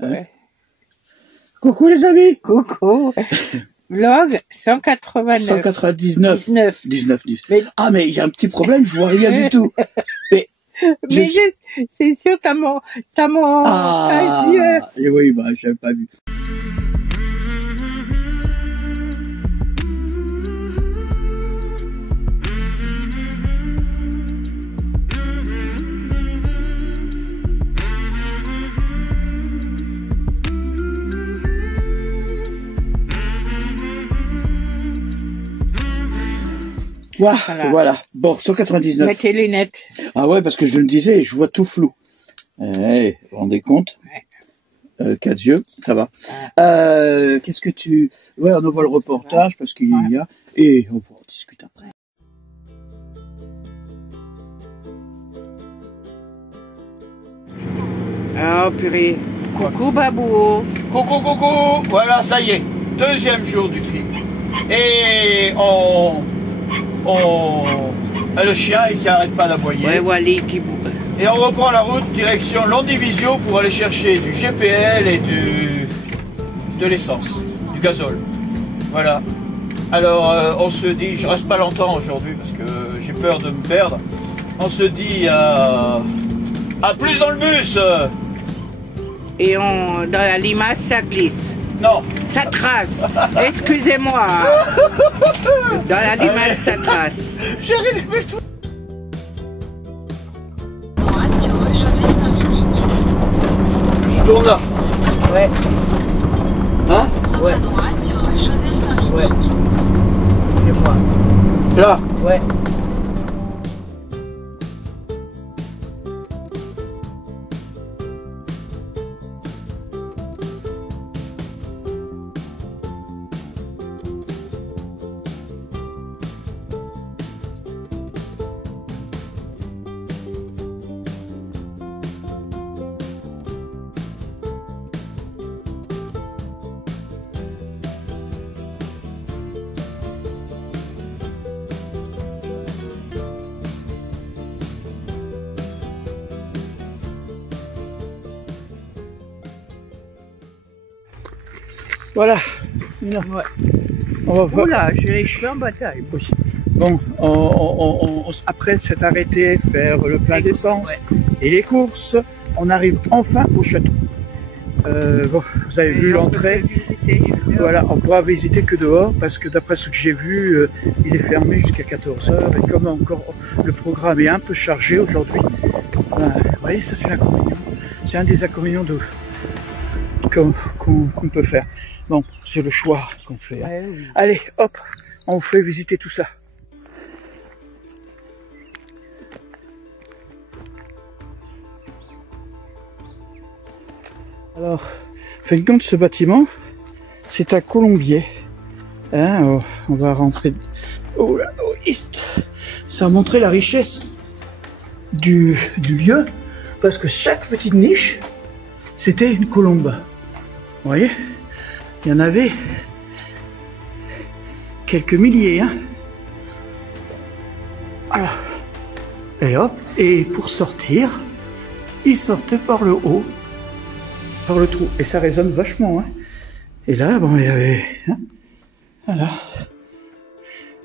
Ouais. Coucou les amis. Coucou. Vlog 189. 199. 19. Mais... Ah mais il y a un petit problème, je vois rien du tout. Mais c'est sûr, t'as mon yeux. Oui, bah j'avais pas vu. Voilà. Bon, 199. Mets tes lunettes. Ah ouais, parce que je me disais, je vois tout flou. Vous vous rendez compte? Ouais. 4 yeux, ça va. Qu'est-ce que tu... Ouais, on envoie le reportage parce qu'il y a... Et on discute après. Oh purée. Coucou Babou. Coucou. Voilà, ça y est. 2e jour du tri. Et le chien il n'arrête pas d'aboyer. Ouais, Wally qui boue. Et on reprend la route direction Landivisiau pour aller chercher du GPL et de l'essence, du gazole. Voilà. Alors on se dit, je reste pas longtemps aujourd'hui parce que j'ai peur de me perdre. On se dit à plus dans le bus. Et dans la limace ça glisse. Non. Ça trace. Excusez-moi. Dans la limace, ça trace. Chérie, dépêche-toi. Droite sur Joseph Saint-Vinique. Je tourne là. Ouais. Hein? Ouais. À droite sur Joseph Saint-Vinique. Ouais. Je vois. Là. Ouais. Voilà. Non. Ouais. On va voir. Oula, j'ai les cheveux en bataille. Bon, après s'être arrêté, faire le plein d'essence et les courses, on arrive enfin au château. Bon, vous avez vu l'entrée. Voilà, on pourra visiter que dehors parce que d'après ce que j'ai vu, il est fermé jusqu'à 14 h et comme encore le programme est un peu chargé aujourd'hui, vous voyez, ça c'est l'inconvénient. C'est un des inconvénients qu'on peut faire. Bon, c'est le choix qu'on fait. Hein. Oui. Allez, hop, on vous fait visiter tout ça. Alors, faites compte, ce bâtiment, c'est un colombier. Hein, on va rentrer... Oh là, ça va montrer la richesse du lieu, parce que chaque petite niche, c'était une colombe. Vous voyez? Il y en avait quelques milliers, hein. Voilà. Et hop, et pour sortir, il sortait par le haut, par le trou. Et ça résonne vachement, hein. Et là, bon, il y avait... Hein, voilà.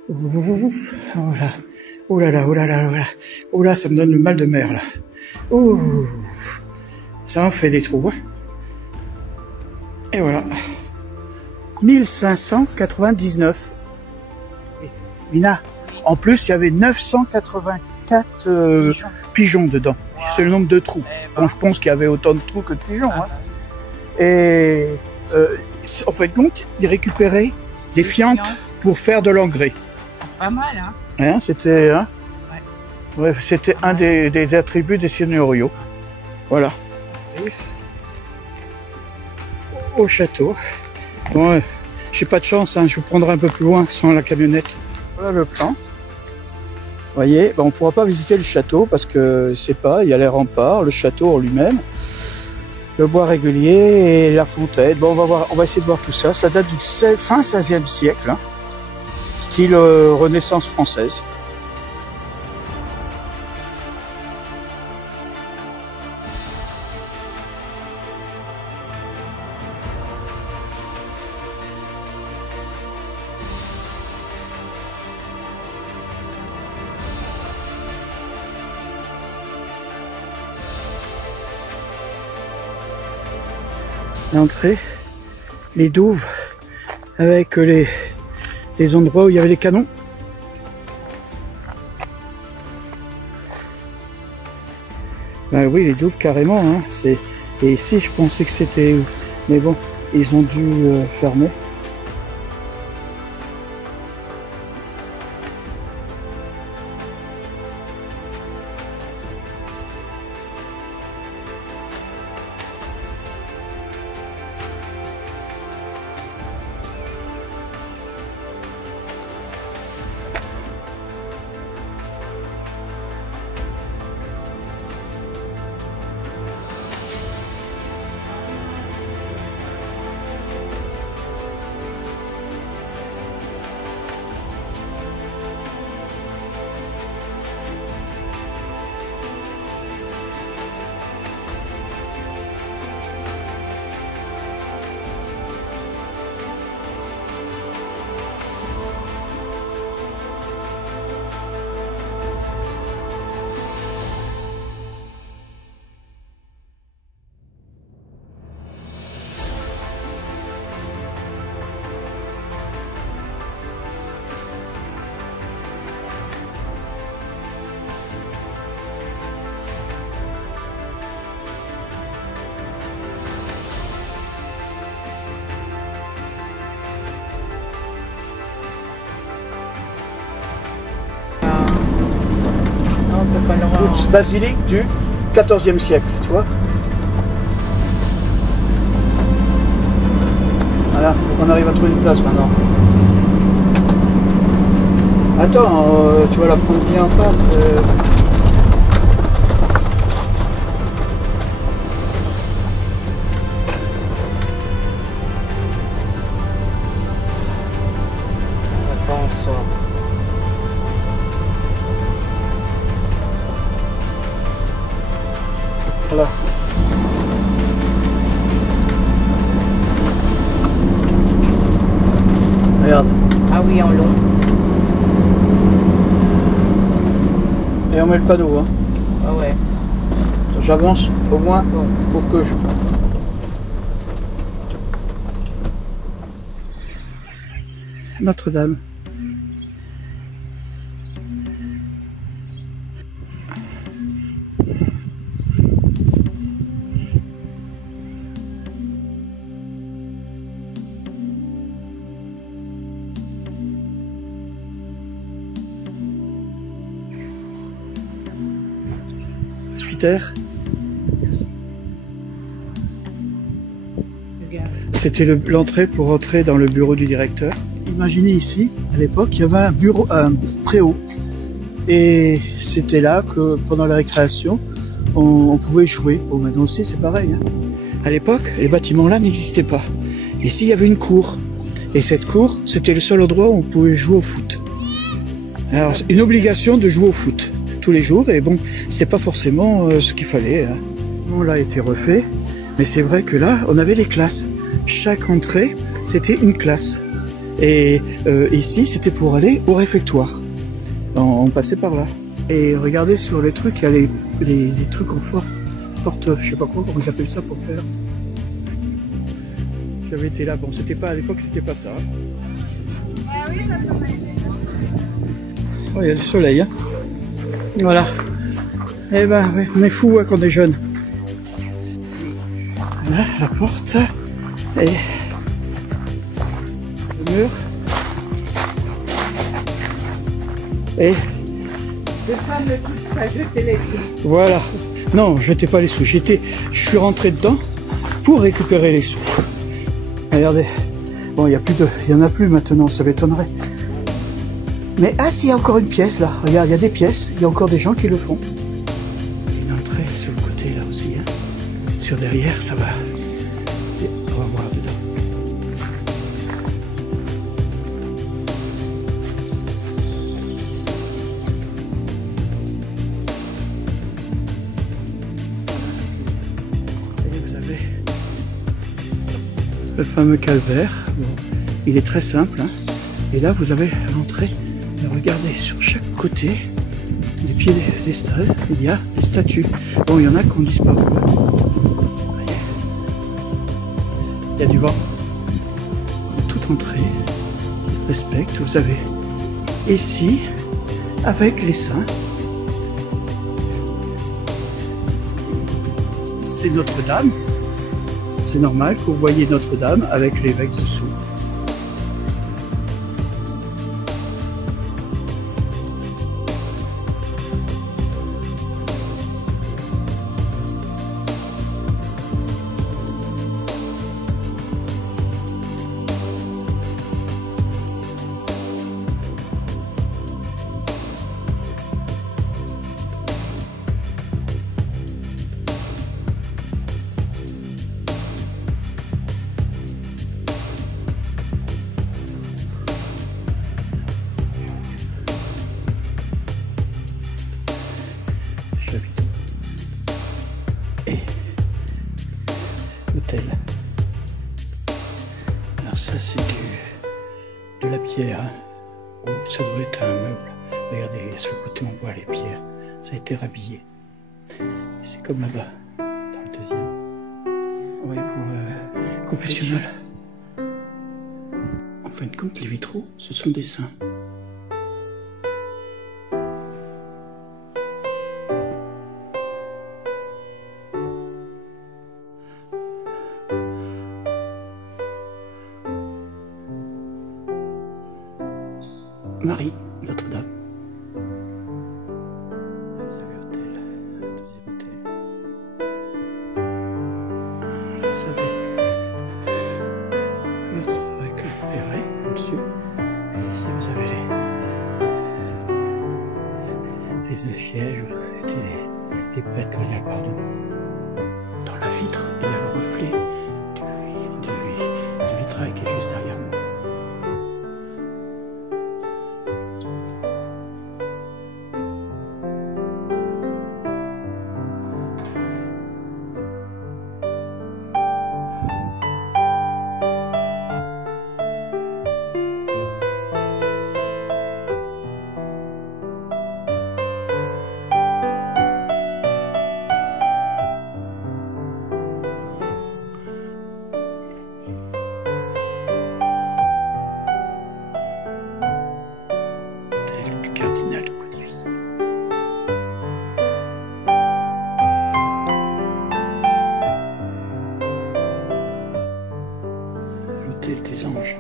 Voilà. Oh là là, oh là là, oh là. Oh là, ça me donne le mal de mer, là. Oh. Ça en fait des trous, hein. Et voilà. 1599. Et, Mina, en plus, il y avait 984 pigeons dedans. Wow. C'est le nombre de trous. Bon, je pense qu'il y avait autant de trous que de pigeons. Hein. Et en fait, compte, ils récupéraient des fientes pour faire de l'engrais. Pas mal, hein. Hein, c'était ouais, c'était un des attributs des seigneuriaux. Voilà. Au château. Bon, j'ai pas de chance, hein, je vous prendrai un peu plus loin sans la camionnette. Voilà le plan. Vous voyez, ben, on pourra pas visiter le château parce que c'est pas, il y a les remparts, le château en lui-même, le bois régulier et la fontaine. Bon, on va essayer de voir tout ça. Ça date du fin 16e siècle, hein, style Renaissance française. l'entrée, les douves avec les endroits où il y avait les canons. Ben oui, les douves carrément, hein. Et ici je pensais que c'était... Mais bon, ils ont dû fermer. Basilique du XIVe siècle, tu vois. Voilà, on arrive à trouver une place maintenant. Attends, tu vas la prendre bien en face. Voilà. Regarde. Ah oui, en long. Et on met le panneau, hein. Ah ouais. J'avance au moins pour que je... Notre-Dame. C'était l'entrée pour entrer dans le bureau du directeur. Imaginez ici, à l'époque, il y avait un bureau, un préau. Et c'était là que, pendant la récréation, on pouvait jouer. Bon, maintenant aussi, c'est pareil. Hein. À l'époque, les bâtiments là n'existaient pas. Ici, il y avait une cour. Et cette cour, c'était le seul endroit où on pouvait jouer au foot. Alors, une obligation de jouer au foot tous les jours. Et bon, c'est pas forcément ce qu'il fallait. Hein. On l'a été refait. Mais c'est vrai que là, on avait les classes. Chaque entrée, c'était une classe. Et ici, c'était pour aller au réfectoire. On passait par là. Et regardez sur les trucs, il y a les trucs en porte, je sais pas quoi, comment ils appellent ça pour faire. J'avais été là, bon, c'était pas à l'époque, c'était pas ça. Oh, il y a du soleil, hein. Voilà. Eh ben, oui, on est fou hein, quand on est jeune. Voilà, la porte. Et le mur. Et le fameux coup de pas jeter les sous. Voilà. Non, jetez pas les sous. Je suis rentré dedans pour récupérer les sous. Regardez. Bon, il y en a plus maintenant, ça m'étonnerait. Mais ah, s'il y a encore une pièce là. Regarde, il y a des pièces. Il y a encore des gens qui le font. Il y a une entrée sur le côté là aussi. Hein. Sur derrière, ça va. On va voir dedans. Le fameux calvaire, bon, il est très simple, hein. Et là vous avez à l'entrée, regardez sur chaque côté, des pieds des stades, il y a des statues. Bon, il y en a qui ont disparu. y a du vent. Toute entrée qui se respecte. Vous avez ici, avec les saints, c'est Notre-Dame. C'est normal que vous voyez Notre-Dame avec l'évêque dessous. Et l'hôtel. Alors ça c'est de la pierre, hein. Oh, ça doit être un meuble. Regardez, sur le côté on voit les pierres. Ça a été rhabillé. C'est comme là-bas, dans le deuxième. Oui, pour confessionnal. En fin de compte, les vitraux, ce sont des saints. Marie, Notre-Dame. Vous avez l'hôtel, un deuxième hôtel. Vous avez l'autre récupéré au-dessus. Et ici vous avez les sièges où étaient les prêtres qui venaient pardon. Dans la vitre, il y a le reflet du vitrail qui est juste derrière nous. Cardinal de Codivy. L'hôtel des Anges.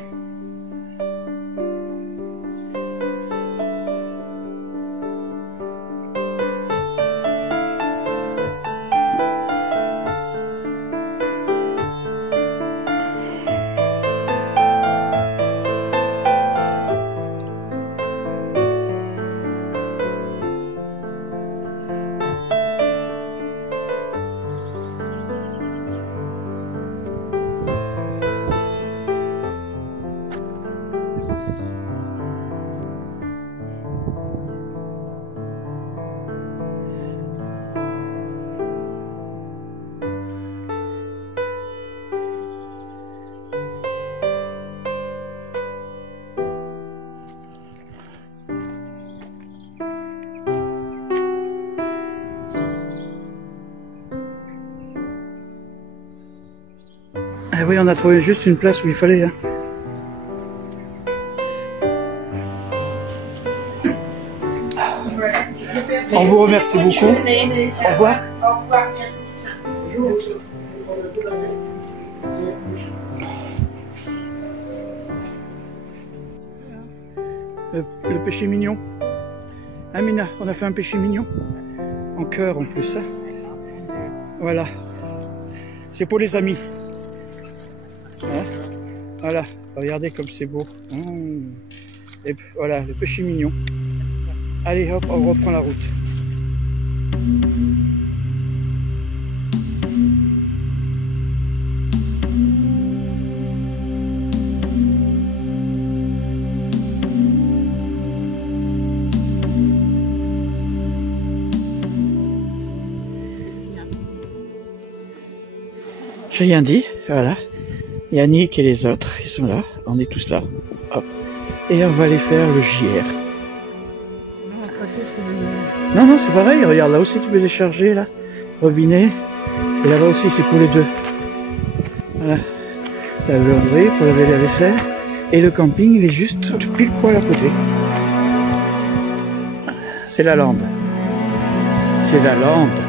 Ah oui, on a trouvé juste une place où il fallait. Hein. On vous remercie beaucoup. Au revoir. Au revoir, merci. Le péché mignon. Amina, on a fait un péché mignon. En cœur en plus. Hein. Voilà. C'est pour les amis. Hein, voilà. Regardez comme c'est beau. Et voilà, le péché mignon. Allez hop, on reprend la route. J'ai rien dit, voilà. Yannick et les autres, ils sont là, on est tous là. Hop. Et on va aller faire le JR. Non, non, c'est pareil, regarde, là aussi tu peux les charger, là. Robinet. Et là-bas aussi, c'est pour les deux. Voilà. la lavanderie pour laver la vaisselle. Et le camping, il est juste pile poil à côté. C'est la lande. C'est la lande.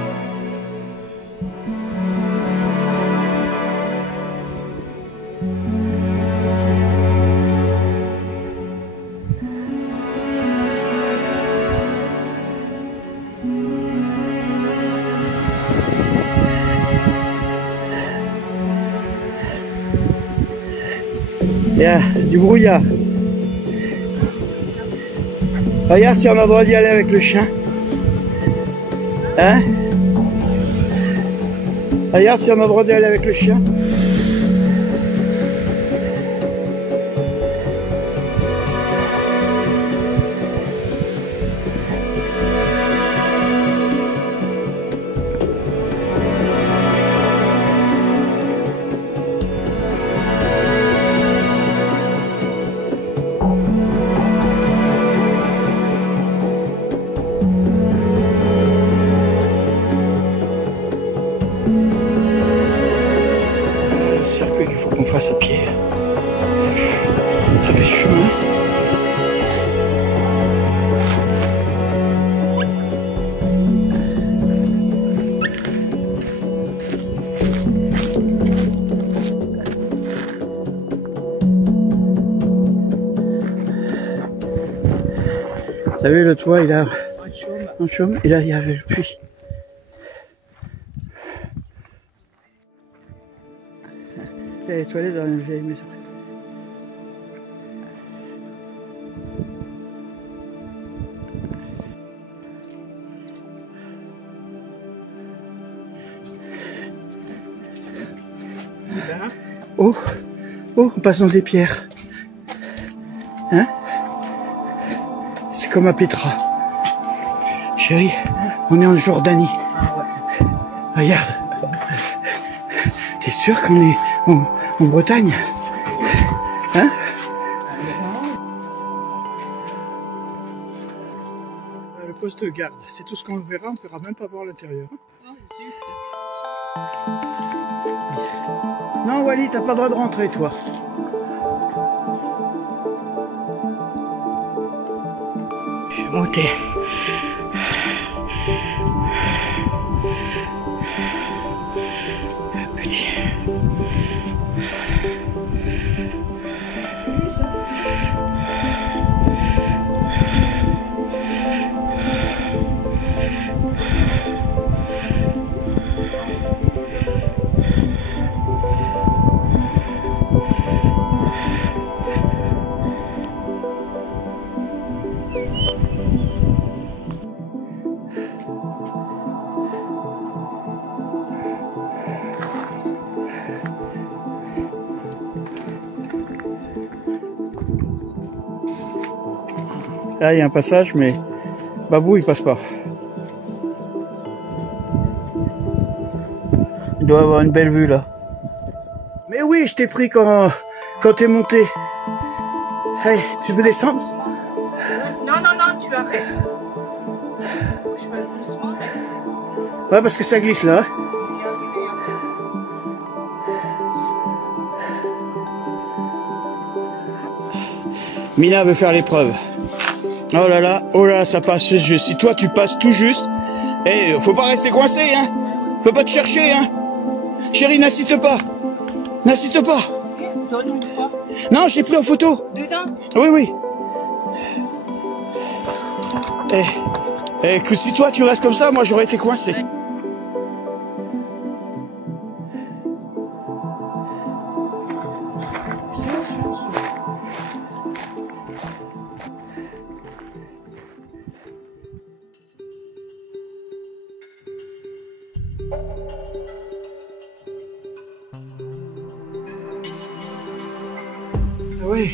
Il y a du brouillard. Regarde si on a le droit d'y aller avec le chien. Hein? Regarde si on a le droit d'y aller avec le chien. Circuit qu'il faut qu'on fasse à pied. Ça fait ce chemin. Vous savez, le toit, il a un chaume et là, il y avait le puits. Il y a les toilettes dans une vieille maison. Oh, oh, on passe dans des pierres. Hein? C'est comme à Petra. Chérie, on est en Jordanie. Regarde. T'es sûr qu'on est en Bretagne? Hein? Le poste de garde, c'est tout ce qu'on verra, on ne pourra même pas voir l'intérieur. Non Wally, t'as pas le droit de rentrer toi. Je vais monter. Petit. Là, il y a un passage, mais Babou, il passe pas. Il doit avoir une belle vue, là. Mais oui, je t'ai pris quand t'es monté. Hey, tu veux descendre? Non, non, non, tu arrêtes. Faut que je fasse doucement. Ouais, parce que ça glisse, là. Mina veut faire l'épreuve. Oh là là, ça passe juste. Si toi tu passes tout juste, faut pas rester coincé, hein. Faut pas te chercher, hein. Chérie, n'assiste pas. N'assiste pas. Non, je l'ai pris en photo. Dedans? Oui, oui. Écoute, si toi tu restes comme ça, moi j'aurais été coincé. Oui.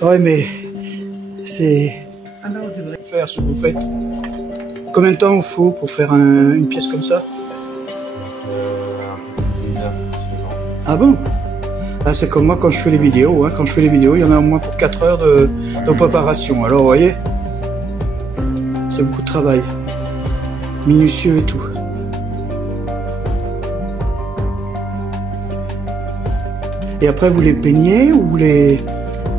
Ouais, mais c'est faire ce que vous faites. Combien de temps il faut pour faire une pièce comme ça? Ah bon? Ah, c'est comme moi quand je fais les vidéos. Hein. Quand je fais les vidéos, il y en a au moins pour 4 heures de préparation. Alors, vous voyez, c'est beaucoup de travail. Minutieux et tout. Et après, vous les peignez ou vous les...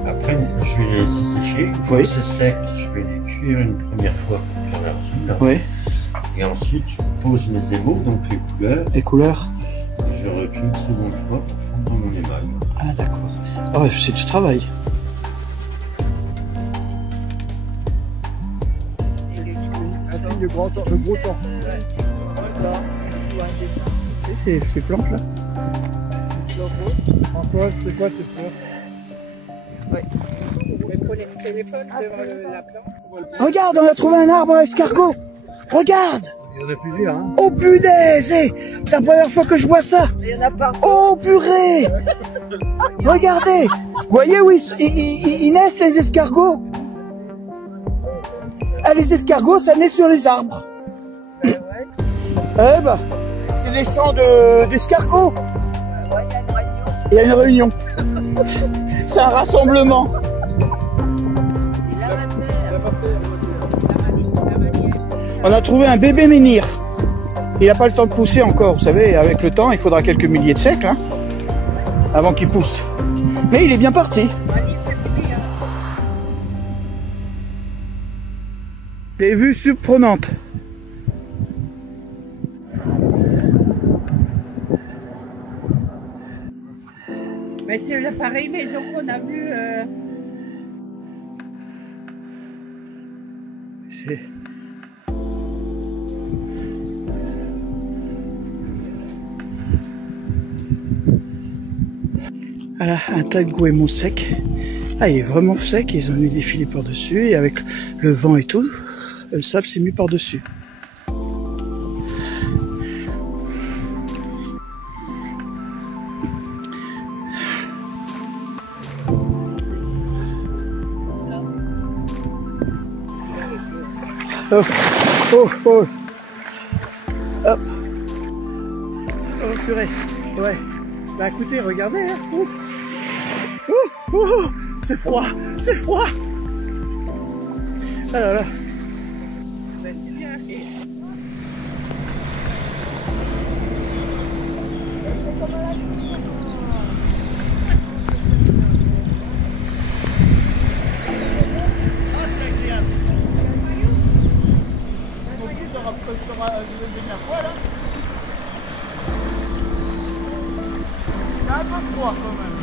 Après, je vais les laisser sécher. Quand Oui. c'est sec, je vais les cuire une première fois pour faire l'argile. Oui. Et ensuite, je pose mes ébauches, donc les couleurs. Les couleurs? Et je recueille une seconde fois pour fondre mon émail. Ah, d'accord. Ah ouais, c'est du travail. Le gros temps. Ces plantes là. François, c'est quoi tes fleurs? Regarde, on a trouvé un arbre à escargot. Regarde. Il y en a plusieurs, hein. Oh punaise, c'est la première fois que je vois ça. Il y en a pas. Oh purée. Regardez. Vous voyez où ils naissent les escargots? Ah, les escargots, ça naît sur les arbres. Eh ben, c'est des champs d'escargots. Il y a une réunion. C'est un rassemblement. On a trouvé un bébé menhir. Il n'a pas le temps de pousser encore, vous savez, avec le temps, il faudra quelques milliers de siècles, hein, avant qu'il pousse. Mais il est bien parti. Des vues surprenantes. Mais c'est l'appareil maison qu'on a vu. C'est... Voilà, un tas de goémons secs. Ah, il est vraiment sec, ils ont mis des filets par-dessus, et avec le vent et tout, le sable s'est mis par-dessus. Oh, oh, oh. Hop. Oh purée, ouais. Bah écoutez, regardez, hein. C'est froid, c'est froid. Ah là là. C'est un peu froid quand même.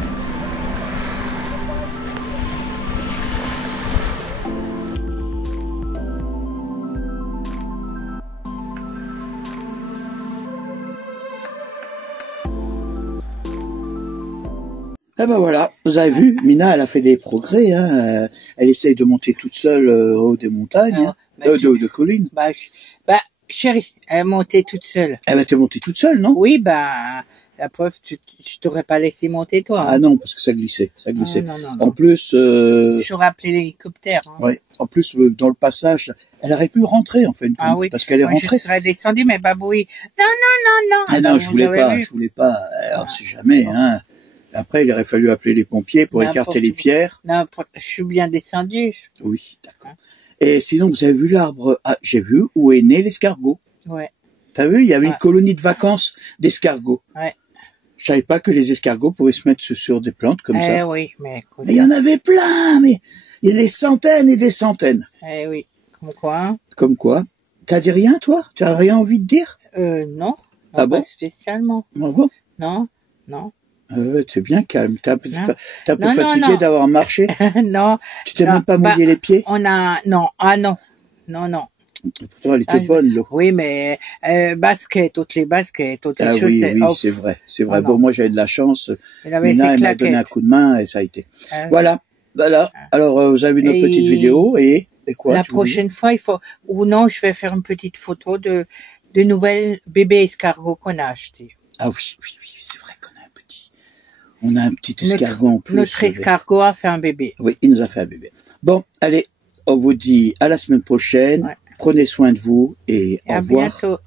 Eh ben voilà, vous avez vu, Mina, elle a fait des progrès, hein. Elle essaye de monter toute seule au haut des montagnes, de collines. Bah, chérie, elle est montée toute seule. Elle va te monter toute seule, non? Oui, bah, la preuve, je t'aurais pas laissé monter toi. Hein. Ah non, parce que ça glissait, ça glissait. Non, non, non, En non. plus, J'aurais appelé l'hélicoptère. Hein. ouais, en plus dans le passage, elle aurait pu rentrer en fait, Ah oui. parce qu'elle est Moi, rentrée. je serais descendue, mais Baboui, non, non, non, non. Ah non, Alors, je vous voulais avez pas, vu. je voulais pas. On ne sait jamais, hein. Après, il aurait fallu appeler les pompiers pour N'importe écarter les où. pierres. Non, je suis bien descendue. Oui, d'accord. Et sinon, vous avez vu l'arbre? Ah, j'ai vu où est né l'escargot. Ouais. T'as vu? Il y avait une Ouais. colonie de vacances d'escargots. Ouais. Je savais pas que les escargots pouvaient se mettre sur des plantes comme ça. Oui, mais écoute. Mais il y en avait plein, mais il y a des centaines et des centaines. Oui, comme quoi. Hein. Comme quoi? T'as dit rien, toi? Tu as rien envie de dire? Non. Ah Pas bon? spécialement. Bravo. Non, non. C'est bien calme. T'es un peu, Non. t'es un peu Non, non, fatigué non. d'avoir marché. Non. Tu t'es Non, même pas bah, mouillé les pieds. On a, non, ah non. Non, non. Pourtant, elle était Ah, bonne, l'eau. Oui, mais basket, toutes les baskets, toutes les Ah oui, chaussettes. oui, Oh, c'est vrai, c'est vrai. Oh, bon, non. moi, j'avais de la chance. il avait Mina, ses elle m'a donné un claquettes. coup de main et ça a été. Ah, Voilà. Voilà. Alors, vous avez vu notre Et petite vidéo et quoi? La tu voulais prochaine fois, il faut, ou non, je vais faire une petite photo de nouvelles bébés escargots qu'on a achetés. Ah oui, oui, oui, c'est vrai qu'on a un petit. On a un petit escargot en plus. Notre escargot a fait un bébé. Oui, il nous a fait un bébé. Bon, allez, on vous dit à la semaine prochaine. Ouais. Prenez soin de vous et Et au à revoir. bientôt.